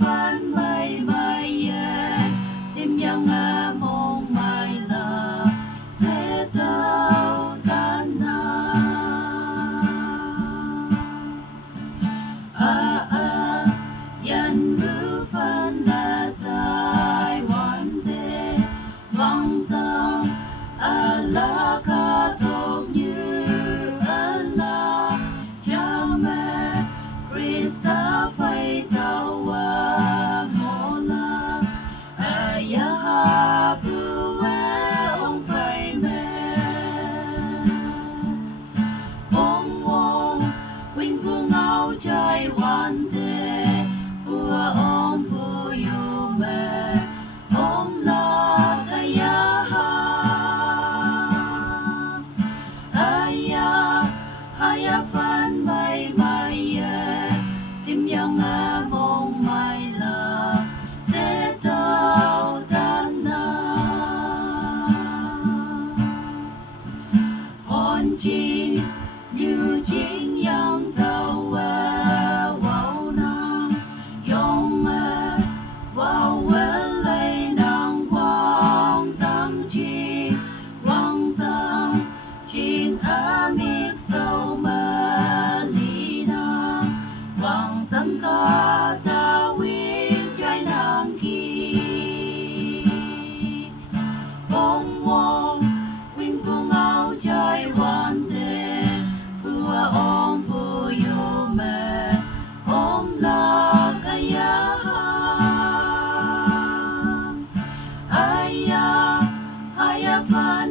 phân mây mây tìm yang mong mai là sẽ tao tan na yan bu phân là tai wan de vang tang la ca tốt như la cha mẹ Krista phải tao mô la ya ha bu ông phải mẹ Pongwong wingpu ngao jaiwan de ongpu yu mẹ omlak haya phân mây mây tìm yang mong mai là sẽ tao tan na hòn chi như chính yang tao wow na yong wow lấy nàng quang tâm chi quang tâm chính miệt sâu mà lý na quang tâm ca ta nguyên trái nàng kỳ Pongwong wingpu ngao jaiwan de ongpu yu mẹ omlak haya phân